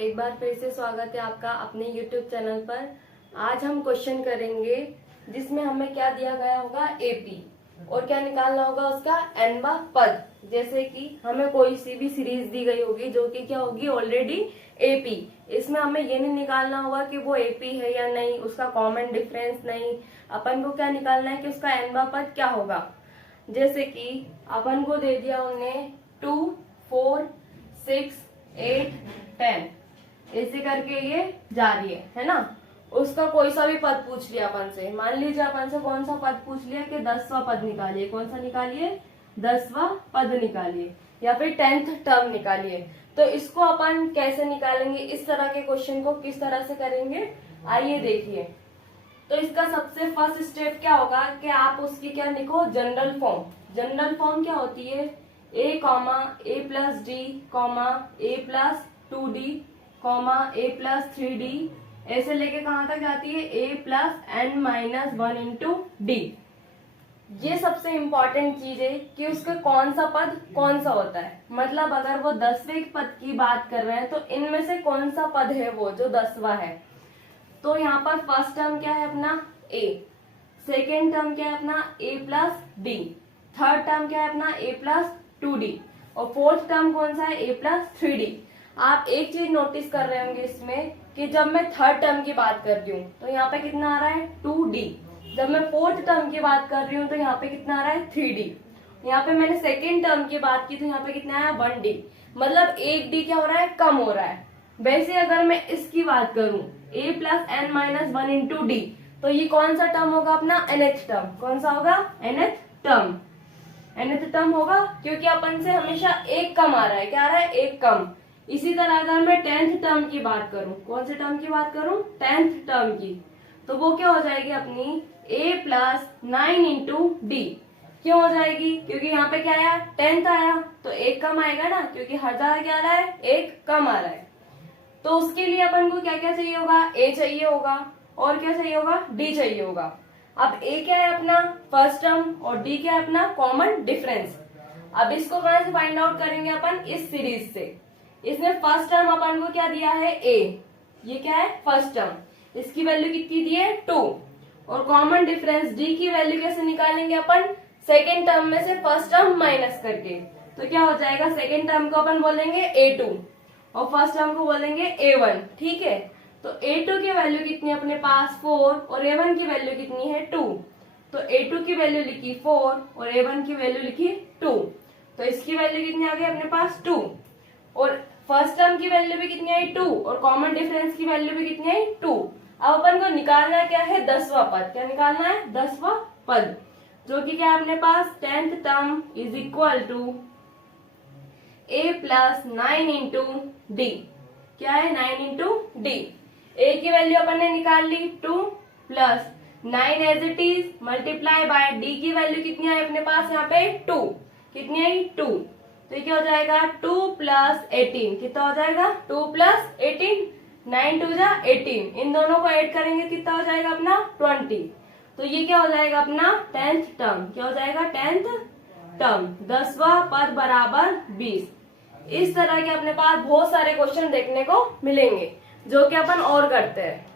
एक बार फिर से स्वागत है आपका अपने YouTube चैनल पर। आज हम क्वेश्चन करेंगे जिसमें हमें क्या दिया गया होगा, एपी, और क्या निकालना होगा उसका nवा पद। जैसे कि हमें कोई सी भी सीरीज दी गई होगी जो कि क्या होगी, ऑलरेडी एपी। इसमें हमें ये नहीं निकालना होगा कि वो एपी है या नहीं, उसका कॉमन डिफरेंस नहीं। अपन को क्या निकालना है कि उसका nवा पद क्या होगा। जैसे कि अपन को दे दिया उन्हें 2, 4, 6, 8, 10, ऐसे करके ये जा रही है ना। उसका कोई सा भी पद पूछ लिया अपन से, मान लीजिए अपन से कौन सा पद पूछ लिया कि 10वां पद निकालिए। कौन सा निकालिए? 10वां पद निकालिए, या फिर 10th टर्म निकालिए। तो इसको अपन कैसे निकालेंगे, इस तरह के क्वेश्चन को किस तरह से करेंगे, आइए देखिए। तो इसका सबसे फर्स्ट स्टेप क्या होगा कि आप उसकी क्या लिखो, जनरल फॉर्म। जनरल फॉर्म क्या होती है, a comma a plus D comma a plus 2d comma a plus 3d, ऐसे लेके कहाँ तक जाती है, a plus n minus 1 into D. ये सबसे इम्पोर्टेंट चीज है कि उसका कौन सा पद कौन सा होता है। मतलब अगर वो 10वें पद की बात कर रहे हैं तो इनमें से कौन सा पद है वो जो 10वां है। तो यहाँ पर फर्स्ट टर्म क्या है अपना a, सेकेंड टर्म क्या है अपना a plus D, third term क्या है अपना a प्लस 2d, और फोर्थ टर्म कौन सा है, a प्लस 3d। आप एक चीज नोटिस कर रहे होंगे इसमें कि जब मैं थर्ड टर्म की बात कर रही हूँ तो यहाँ पे कितना आ रहा है 2d, जब मैं फोर्थ टर्म की बात कर रही हूँ तो यहाँ पे कितना आ रहा है 3d। यहाँ पे मैंने सेकेंड टर्म की बात की तो यहाँ पे कितना आया 1d, मतलब 1d क्या हो रहा है, कम हो रहा है। वैसे अगर मैं इसकी बात करूं a plus n minus 1 into D, तो ये कौन सा टर्म होगा अपना, nth टर्म। कौन सा होगा, nth टर्म। nth टर्म होगा क्योंकि अपन से हमेशा एक कम आ रहा है। क्या आ रहा है, एक कम। इसी तरह अगर मैं 10th टर्म की बात करूं, कौन से टर्म की बात करूं, 10th टर्म की, तो वो क्या हो जाएगी अपनी a प्लस 9 इंटू डी। क्यों हो जाएगी, क्योंकि यहाँ पे क्या आया, 10th आया तो एक कम आएगा ना, क्योंकि हर जगह क्या आ रहा है, एक कम आ रहा है। तो उसके लिए अपन को क्या क्या चाहिए होगा, a चाहिए होगा, और क्या चाहिए होगा, d चाहिए होगा। अब a क्या है अपना फर्स्ट टर्म, और d क्या है अपना कॉमन डिफरेंस। अब इसको कहां से फाइंड आउट करेंगे अपन, इस सीरीज से। इसमें फर्स्ट टर्म अपन को क्या दिया है, a, ये क्या है फर्स्ट टर्म, इसकी वैल्यू कितनी दी है 2, और कॉमन डिफरेंस d की वैल्यू कैसे निकालेंगे अपन, सेकेंड टर्म में से फर्स्ट टर्म माइनस करके। तो क्या हो जाएगा, सेकेंड टर्म को अपन बोलेंगे a2 और फर्स्ट टर्म को बोलेंगे a1, ठीक है। तो a2 की वैल्यू कितनी है अपने पास 4, और a1 की वैल्यू कितनी है 2। तो a2 की वैल्यू लिखी 4 और a1 की वैल्यू लिखी 2। तो इसकी वैल्यू कितनी आ गई अपने पास 2, और फर्स्ट टर्म की वैल्यू भी कितनी आई 2, और कॉमन डिफरेंस की वैल्यू भी कितनी आई 2। अब अपन को निकालना क्या है, 10वां पद। क्या निकालना है, 10वां पद, जो कि क्या है अपने पास 10th term is equal to a plus 9 into D. क्या है, 9 इंटू डी। a की वैल्यू अपन ने निकाल ली 2 plus 9 as it is multiply by d की वैल्यू कितनी आई अपने पास यहाँ पे 2, कितनी आई 2। तो ये क्या हो जाएगा 2 प्लस 18, कितना हो जाएगा 2 प्लस 18, 9 2 जा 18, इन दोनों को ऐड करेंगे कितना हो जाएगा अपना 20। तो ये क्या हो जाएगा अपना 10th टर्म। क्या हो जाएगा 10th टर्म, 10वां पद बराबर 20। इस तरह के अपने पास बहुत सारे क्वेश्चन देखने को मिलेंगे जो कि अपन और करते हैं।